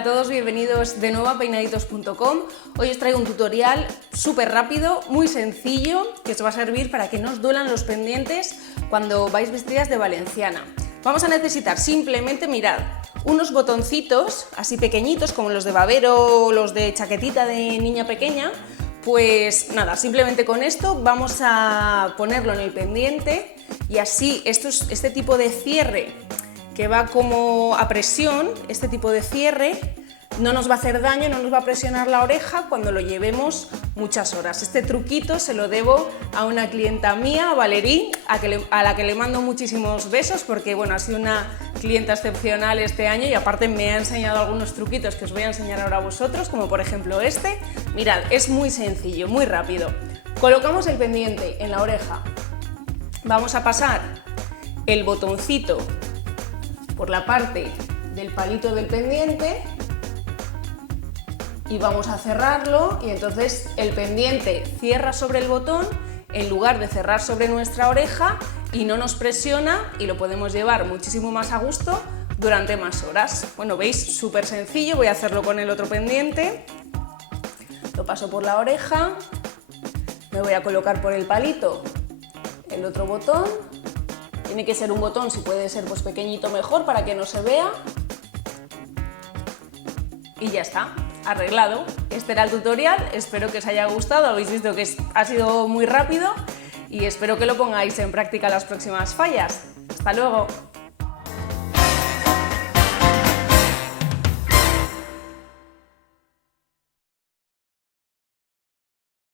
Hola a todos, bienvenidos de nuevo a peinaditos.com. Hoy os traigo un tutorial súper rápido, muy sencillo, que os va a servir para que no os duelan los pendientes cuando vais vestidas de valenciana. Vamos a necesitar simplemente, mirad, unos botoncitos así pequeñitos como los de babero o los de chaquetita de niña pequeña. Pues nada, simplemente con esto vamos a ponerlo en el pendiente y así este tipo de cierre que va como a presión, este tipo de cierre no nos va a hacer daño, no nos va a presionar la oreja cuando lo llevemos muchas horas. Este truquito se lo debo a una clienta mía, Valerie, a la que le mando muchísimos besos porque bueno, ha sido una clienta excepcional este año y aparte me ha enseñado algunos truquitos que os voy a enseñar ahora a vosotros, como por ejemplo este. Mirad, es muy sencillo, muy rápido. Colocamos el pendiente en la oreja, vamos a pasar el botoncito por la parte del palito del pendiente y vamos a cerrarlo y entonces el pendiente cierra sobre el botón en lugar de cerrar sobre nuestra oreja y no nos presiona y lo podemos llevar muchísimo más a gusto durante más horas. Bueno, veis, súper sencillo, voy a hacerlo con el otro pendiente, lo paso por la oreja, me voy a colocar por el palito el otro botón. Tiene que ser un botón, si puede ser pues pequeñito mejor para que no se vea. Y ya está, arreglado. Este era el tutorial, espero que os haya gustado, habéis visto que ha sido muy rápido y espero que lo pongáis en práctica las próximas fallas. ¡Hasta luego!